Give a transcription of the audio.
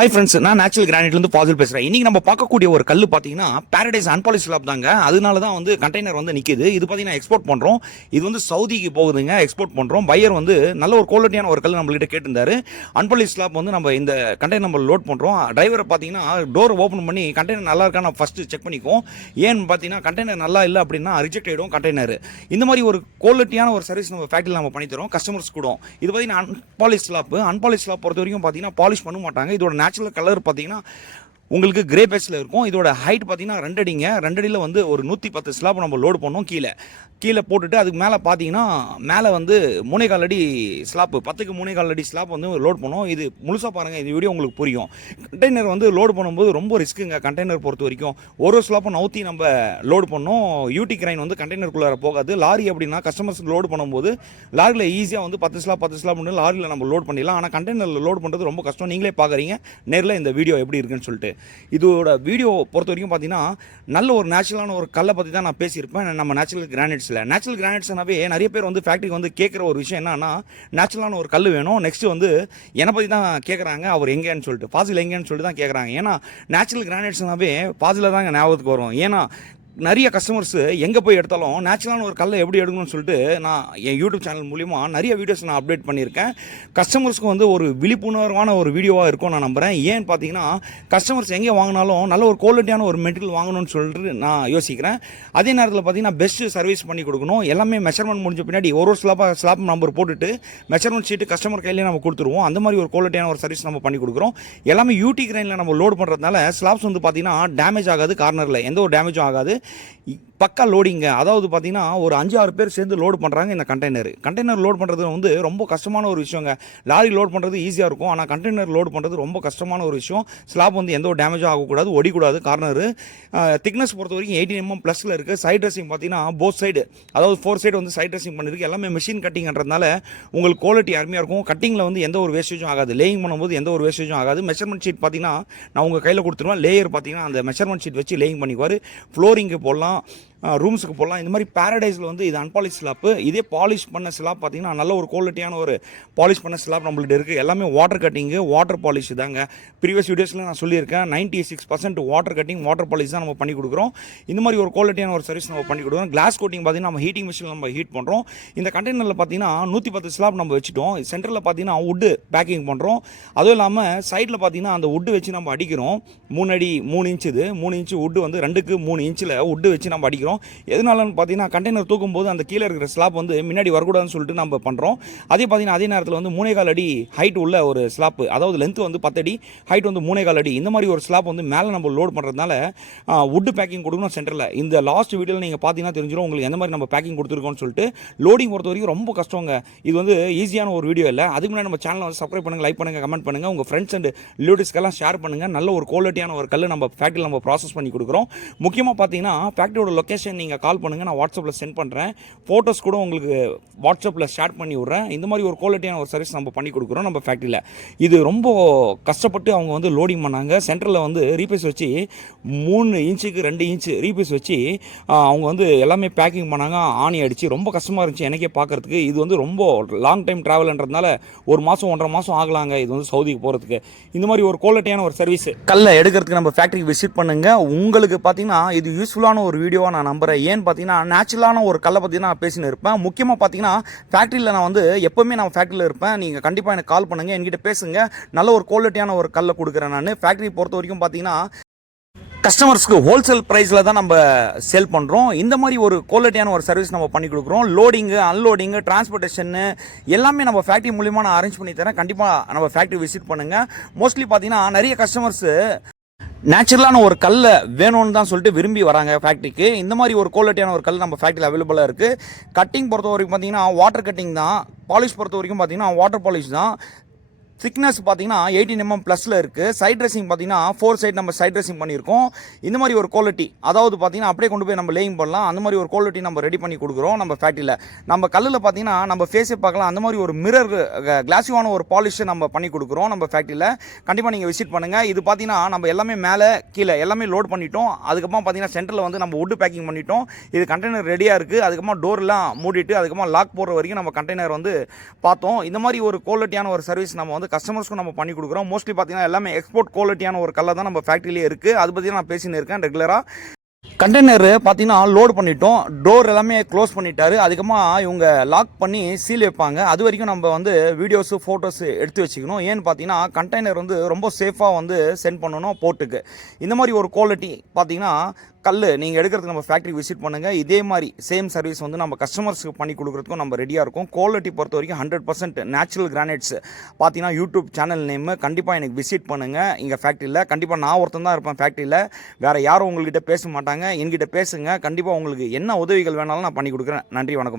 Hi friends, நான் natural கிரானைட்லேருந்து Fazil பேசுகிறேன். இன்றைக்கி நம்ம பார்க்கக்கூடிய ஒரு கல் பார்த்தீங்கன்னா பாரடைஸ் அன்பாலிஷ் ஸ்லாப் தாங்க. அதனால தான் வந்து கண்டெய்னர் வந்து நிற்கிது. இது பார்த்தீங்கன்னா எக்ஸ்போர்ட் பண்ணுறோம். இது வந்து சவுதிக்கு போகுதுங்க, எக்ஸ்போர்ட் பண்ணுறோம். பையர் வந்து நல்ல ஒரு குவாலிட்டியான ஒரு கல் நம்மள்கிட்ட கேட்டிருந்தாரு. அன்பாலிஷ் ஸ்லாப் வந்து நம்ம இந்த கண்டெய்னர் நம்ம லோட் பண்ணுறோம். டிரைவரை பார்த்தீங்கன்னா டோர் ஓப்பன் பண்ணி கண்டெய்னர் நல்லா இருக்கா நான் ஃபஸ்ட்டு செக் பண்ணிக்குவோம். ஏன்னு பார்த்தீங்கன்னா கண்டெய்னர் நல்லா இல்லை அப்படின்னா ரிஜெக்ட் ஆகிடும் கண்டெய்னர். இந்த மாதிரி ஒரு குவாலிட்டியான ஒரு சர்வீஸ் நம்ம ஃபேக்ட்ரியில் நம்ம பண்ணித்தரோம் கஸ்டமர்ஸ் கூட. இது பார்த்தீங்கன்னா அன்பாலிஷ் ஸ்லாப் பொறுத்த வரைக்கும் பார்த்தீங்கன்னா பாலிஷ் பண்ண மாட்டாங்க. இதோட நேச்சுரல் கலர் பார்த்தீங்கன்னா உங்களுக்கு கிரே பேஸில் இருக்கும். இதோட ஹைட் பார்த்தீங்கன்னா 2 அடிங்க. 2 அடியில் வந்து ஒரு 110 ஸ்லாப் நம்ம லோடு பண்ணோம். கீழே போட்டுட்டு அதுக்கு மேலே பார்த்தீங்கன்னா மேலே வந்து 3.25 அடி ஸ்லாப்பு, 10க்கு 3.25 அடி ஸ்லாப் வந்து லோட் பண்ணோம். இது முழுசாக பாருங்கள், இந்த வீடியோ உங்களுக்கு புரியும். கண்டெய்னர் வந்து லோடு பண்ணும்போது ரொம்ப ரிஸ்க்குங்க. கண்டெய்னர் பொறுத்த வரைக்கும் ஒரு ஸ்லாப்பை நவுத்தி நம்ம லோடு பண்ணோம். யூடி கிரைன் வந்து கண்டெய்னருக்குள்ளே போகாது. லாரி அப்படின்னா கஸ்டமர்ஸ்க்கு லோடு பண்ணும்போது லாரியில் ஈஸியாக வந்து 10 ஸ்லாப் லாரியில் நம்ம லோட் பண்ணிடலாம். ஆனால் கண்டெய்னரில் லோடு பண்ணுறது ரொம்ப கஷ்டம். நீங்களே பார்க்குறீங்க நேரில் இந்த வீடியோ எப்படி இருக்குன்னு சொல்லிட்டு. இதோட வீடியோ பொறுத்த வரைக்கும் பார்த்தீங்கன்னா நல்ல ஒரு நேச்சுரலான ஒரு கல்லை பற்றி தான் நான் பேசியிருப்பேன். நம்ம நேச்சுரல் கிரானைட்ஸ்னாவே நிறைய பேர் வந்து ஃபேக்ட்ரிக்கு வந்து கேட்குற ஒரு விஷயம் என்னன்னா, நேச்சுரலான ஒரு கல் வேணும். நெக்ஸ்ட் வந்து என்னை பற்றி தான் கேட்குறாங்க, அவர் எங்கேன்னு சொல்லிட்டு, பாசில் எங்கேன்னு சொல்லிட்டு தான் கேட்குறாங்க. ஏன்னா நேச்சுரல் கிரானைட்ஸ்னாவே பாசில் தாங்க ஞாபகத்துக்கு வரும். ஏன்னா நிறைய கஸ்டமர்ஸ் எங்கே போய் எடுத்தாலும் நேச்சுரலான ஒரு கல்லை எப்படி எடுக்கணும்னு சொல்லிட்டு நான் என் யூடியூப் சேனல் மூலிமா நிறைய வீடியோஸ் நான் அப்டேட் பண்ணியிருக்கேன். கஸ்டமர்ஸ்க்கு வந்து ஒரு விழிப்புணர்வான ஒரு வீடியோவாக இருக்கும் நான் நம்புகிறேன். ஏன்னு பார்த்தீங்கன்னா கஸ்டமர்ஸ் எங்கே வாங்கினாலும் நல்ல ஒரு குவாலிட்டியான ஒரு மெட்டீரியல் வாங்கணும்னு சொல்லிட்டு நான் யோசிக்கிறேன். அதே நேரத்தில் பார்த்தீங்கன்னா பெஸ்ட்டு சர்வீஸ் பண்ணி கொடுக்கணும். எல்லாமே மெஷர்மெண்ட் முடிஞ்ச பின்னாடி ஒரு ஸ்லாப் நம்பர் போட்டுட்டு மெஷர்மெண்ட் ஷீட்டு கஸ்டமர் கையிலே நம்ம கொடுத்துருவோம். அந்த மாதிரி ஒரு குவாலிட்டியான ஒரு சர்வீஸ் நம்ம பண்ணி கொடுக்குறோம். எல்லாமே யூடி கிரைனில் நம்ம லோட் பண்ணுறதுனால ஸ்லாப்ஸ் வந்து பார்த்தீங்கன்னா டேமேஜ் ஆகாது, கார்னரில் எந்த ஒரு டேமேஜும் ஆகாது. பக்கா லோடிங்க. அதாவது பார்த்தீங்கன்னா ஒரு 5-6 பேர் சேர்ந்து லோடு பண்ணுறாங்க. இந்த கண்டெய்னர் லோட் பண்ணுறது வந்து ரொம்ப கஷ்டமான ஒரு விஷயங்க. லாரி லோட் பண்ணுறது ஈஸியாக இருக்கும், ஆனால் கண்டெய்னர் லோட் பண்ணுறது ரொம்ப கஷ்டமான ஒரு விஷயம். ஸ்லாப் வந்து எந்த ஒரு டேமேஜும் ஆகக்கூடாது, ஒடிக்கூடாது. கார்னரு திக்னஸ் பொறுத்த வரைக்கும் 18 mm ப்ளஸில் இருக்குது. சைட் ட்ரெஸ்ஸிங் பார்த்தீங்கன்னா போத் சைடு, அதாவது 4 சைடு வந்து சைட் ட்ரெஸ்ஸிங் பண்ணியிருக்கு. எல்லாமே மிஷின் கட்டிங்கிறதுனால உங்களுக்கு குவாலிட்டி அருமையாக இருக்கும். கட்டிங்கில் வந்து எந்த ஒரு வேஸ்டேஜும் ஆகாது. லேயிங் பண்ணும்போது எந்த ஒரு வேஸ்டேஜும் ஆகாது. மெஷர்மெண்ட் ஷீட் பார்த்தீங்கன்னா நான் உங்கள் கையில் கொடுத்துருவேன். லேயர் பார்த்தீங்கன்னா அந்த மெஷர்மெண்ட் ஷீட் வச்சு லேயிங் பண்ணிக்குவார். ஃப்ளோரிங்கு போடலாம், ரூம்ஸுக்கு போடலாம். இந்த மாதிரி பாரடைஸில் வந்து இது அன்பாலிஷ் ஸ்லாப்பு. இதே பாலிஷ் பண்ண ஸ்லாப் பார்த்தீங்கன்னா நல்ல ஒரு குவாலிட்டியான ஒரு பாலிஷ் பண்ண ஸ்லாப் நம்மள்ட்ட இருக்குது. எல்லாமே வாட்டர் கட்டிங்கு, வாட்டர் பாலிஷ் தாங்க. ப்ரீவியஸ் வீடியோஸில் நான் சொல்லியிருக்கேன், 96% வாட்டர் கட்டிங், வாட்டர் பாலிஷ் தான் நம்ம பண்ணி கொடுக்குறோம். இந்த மாதிரி ஒரு குவாலிட்டியான ஒரு சர்வீஸ் நம்ம பண்ணி கொடுக்குறோம். கிளாஸ் கோட்டிங் பார்த்தீங்கன்னா நம்ம ஹீட்டிங் மிஷினில் நம்ம ஹீட் பண்ணுறோம். இந்த கண்டெய்னரில் பார்த்தீங்கன்னா 110 ஸ்லாப் நம்ம வச்சுட்டோம். சென்டரில் பார்த்தீங்கன்னா வுட்டு பேக்கிங் பண்ணுறோம். அதுவும் இல்லாமல் சைடில் பார்த்தீங்கன்னா அந்த வுட்டு வச்சு நம்ம அடிக்கிறோம். 3 அடி 3 இன்ச்சு இது. 3 இன்ச்சு வுட்டு வந்து 2க்கு 3 இன்ச்சில் வுட்டு வச்சு நம்ம அடிக்கிறோம். எதனாலன்னு பார்த்தீங்கன்னா கண்டெய்னர் தூக்கும்போது அந்த கீழே இருக்கிற ஸ்லாப் வந்து முன்னாடி வரக்கூடாதுன்னு சொல்லிட்டு நம்ம பண்ணுறோம். அதே நேரத்தில் வந்து 3.25 அடி ஹைட் உள்ள ஒரு ஸ்லாப்பு, அதாவது லென்த் வந்து 10 அடி, ஹைட் வந்து 3.25 அடி. இந்த மாதிரி ஒரு ஸ்லாப் வந்து மேலே நம்ம லோட் பண்ணுறதுனால வுட்டு பேக்கிங் கொடுக்கணும் சென்டரில். இந்த லாஸ்ட் வீடியோவில் நீங்கள் பார்த்தீங்கன்னா தெரிஞ்சிடும் உங்களுக்கு எந்த மாதிரி நம்ம பேக்கிங் கொடுத்துருக்கோம்னு சொல்லிட்டு. லோடிங் பொறுத்த வரைக்கும் ரொம்ப கஷ்டங்க. இது வந்து ஈஸியான ஒரு வீடியோ இல்லை. அதுக்கு முன்னாடி நம்ம சேனலை வந்து சப்ஸ்கிரைப் பண்ணுங்கள், லைக் பண்ணுங்கள், கமெண்ட் பண்ணுங்கள், உங்கள் ஃப்ரெண்ட்ஸ் அண்ட் ரிலேட்டிவ்ஸ்க்கெல்லாம் ஷேர் பண்ணுங்கள். நல்ல ஒரு குவாலிட்டியான ஒரு கல் நம்ம ஃபேக்ட்ரியில் நம்ம ப்ராசஸ் பண்ணி கொடுக்குறோம். முக்கியமாக பார்த்தீங்கன்னா ஃபேக்ட்ரியோட லொக்கேஷன் நீங்கள் கால் பண்ணுங்கள், நான் வாட்ஸ்அப்பில் சென்ட் பண்ணுறேன். ஃபோட்டோஸ் கூட உங்களுக்கு வாட்ஸ்அப்பில் ஷேர் பண்ணி விட்றேன். இந்த மாதிரி ஒரு குவாலிட்டியான ஒரு சர்வீஸ் நம்ம பண்ணி கொடுக்குறோம் நம்ம ஃபேக்ட்ரியில். இது ரொம்ப கஷ்டப்பட்டு அவங்க வந்து லோடிங் பண்ணாங்க. சென்டரில் வந்து ரீபேஸ் வச்சு 3 இன்ச்சுக்கு 2 இன்ச்சு ரீபேஸ் வச்சு அவங்க வந்து எல்லாமே பேக்கிங் பண்ணாங்க. ஆணி அடித்து ரொம்ப கஷ்டமாக இருந்துச்சு எனக்கே பார்க்குறதுக்கு. இது வந்து ரொம்ப லாங் டைம் ட்ராவல்ன்றதுனால 1 மாதம் 1.5 மாதம் ஆகலாங்க இது வந்து சவுதிக்கு போகிறதுக்கு. இந்த மாதிரி ஒரு குவாலிட்டியான ஒரு சர்வீஸ் கல்லை எடுக்கிறதுக்கு நம்ம ஃபேக்ட்ரிக்கு விசிட் பண்ணுங்கள். உங்களுக்கு பார்த்தீங்கன்னா இது யூஸ்ஃபுல்லான ஒரு வீடியோவாக நான் நம்புகிறேன். ஏன்னு பார்த்தீங்கன்னா நேச்சுரலான ஒரு கல்லை பற்றி நான் பேசின்னு இருப்பேன். முக்கியமாக பார்த்தீங்கன்னா ஃபேக்ட்ரியில் நான் வந்து எப்போவுமே நான் ஃபேக்ட்ரியில் இருப்பேன். நீங்கள் கண்டிப்பாக எனக்கு கால் பண்ணுங்கள், என்கிட்ட பேசுங்க. நல்ல ஒரு குவாலிட்டியான ஒரு கல்லை கொடுக்குறேன் நான். ஃபேக்ட்ரி பொறுத்த வரைக்கும் பார்த்தீங்கன்னா கஸ்டமர்ஸ்க்கு ஹோல்சேல் ப்ரைஸில் தான் நம்ம சேல் பண்ணுறோம். இந்த மாதிரி ஒரு குவாலிட்டியான ஒரு சர்வீஸ் நம்ம பண்ணி கொடுக்குறோம். லோடிங்கு, அன்லோடிங்கு, டிரான்ஸ்போர்ட்டேஷன்னு எல்லாமே நம்ம ஃபேக்ட்ரி மூலிமா நான் அரேஞ்ச் பண்ணி தரேன். கண்டிப்பாக நம்ம ஃபேக்ட்ரி விசிட் பண்ணுங்கள். மோஸ்ட்லி பார்த்தீங்கன்னா நிறைய கஸ்டமர்ஸு நேச்சுரலான ஒரு கல் வேணும்னு தான் சொல்லிட்டு விரும்பி வராங்க ஃபேக்ட்ரிக்கு. இந்த மாதிரி ஒரு குவாலிட்டியான ஒரு கல் நம்ம ஃபேக்ட்ரியில் அவைலபிளாக இருக்குது. கட்டிங் பொறுத்த வரைக்கும் பார்த்தீங்கன்னா வாட்டர் கட்டிங் தான். பாலிஷ் பொறுத்த வரைக்கும் பார்த்தீங்கன்னா வாட்டர் பாலிஷ் தான். திக்னஸ் பார்த்தீங்கன்னா 18 mm ப்ளஸில் இருக்குது. சைட் ட்ரெஸ்ஸிங் பார்த்தீங்கன்னா 4 சைடு நம்ம சைட் ட்ரெஸ்ஸிங் பண்ணியிருக்கோம். இந்த மாதிரி ஒரு குவாலிட்டி, அதாவது பார்த்தீங்கன்னா அப்படியே கொண்டு போய் நம்ம லேயிங் பண்ணலாம். அந்த மாதிரி ஒரு குவாலிட்டி நம்ம ரெடி பண்ணி கொடுக்குறோம் நம்ம ஃபேக்ட்ரியில். நம்ம கல்லில் பார்த்தீங்கன்னா நம்ம ஃபேஸே பார்க்கலாம். அந்த மாதிரி ஒரு மிரர் கிளாஸிவான ஒரு பாலிஷை நம்ம பண்ணி கொடுக்குறோம் நம்ம ஃபேக்ட்ரியில். கண்டிப்பாக நீங்கள் விசிட் பண்ணுங்கள். இது பார்த்தீங்கன்னா நம்ம எல்லாமே மேலே கீழே எல்லாமே லோட் பண்ணிட்டோம். அதுக்கப்புறம் பார்த்தீங்கன்னா சென்டரில் வந்து நம்ம வுட்டு பேக்கிங் பண்ணிட்டோம். இது கண்டெய்னர் ரெடியாக இருக்குது. அதுக்கப்புறமா டோர்லாம் மூடிட்டு அதுக்கப்புறமா லாக் போடுற வரைக்கும் நம்ம கண்டெய்னர் வந்து பார்த்தோம். இந்த மாதிரி ஒரு குவாலிட்டியான ஒரு சர்வீஸ் நம்ம வந்து வந்து கஸ்டமர்ஸ்க்கும் நம்ம பண்ணி கொடுக்குறோம். மோஸ்ட்லி பார்த்தீங்கன்னா எல்லாமே எக்ஸ்போர்ட் குவாலிட்டியான ஒரு கல்லை தான் நம்ம ஃபேக்ட்ரியிலே இருக்குது. அது பற்றி நான் பேசின்னு இருக்கேன் ரெகுலராக. கண்டெய்னர் பார்த்தீங்கன்னா லோட் பண்ணிட்டோம், டோர் எல்லாமே க்ளோஸ் பண்ணிட்டாரு. அதுக்கப்புறமா இவங்க லாக் பண்ணி சீல் வைப்பாங்க. அது வரைக்கும் நம்ம வந்து வீடியோஸு ஃபோட்டோஸு எடுத்து வச்சுக்கணும். ஏன்னு பார்த்தீங்கன்னா கண்டெய்னர் வந்து ரொம்ப சேஃபாக வந்து சென்ட் பண்ணணும் போர்ட்டுக்கு. இந்த மாதிரி ஒரு குவாலிட்டி பார்த்தீங்கன்னா கல் நீங்கள் எடுக்கிறதுக்கு நம்ம ஃபேக்ட்ரி விசிட் பண்ணுங்கள். இதே மாதிரி சேம் சர்வீஸ் வந்து நம்ம கஸ்டமர்ஸுக்கு பண்ணி கொடுக்குறதுக்கும் நம்ம ரெடியாக இருக்கும். குவாலிட்டி பொறுத்த வரைக்கும் 100% நேச்சுரல் கிரானைட்ஸ் பார்த்தீங்கன்னா யூடியூப் சேனல் நேமு கண்டிப்பாக எனக்கு விசிட் பண்ணுங்கள். இங்கே ஃபேக்ட்ரியில் கண்டிப்பாக நான் ஒருத்தன் தான் இருப்பேன் ஃபேக்ட்ரியில், வேறு யாரும் உங்கள்கிட்ட பேச மாட்டாங்க. என்கிட்ட பேசுங்க, கண்டிப்பாக உங்களுக்கு என்ன உதவிகள் வேணாலும் நான் பண்ணி கொடுக்குறேன். நன்றி, வணக்கம்.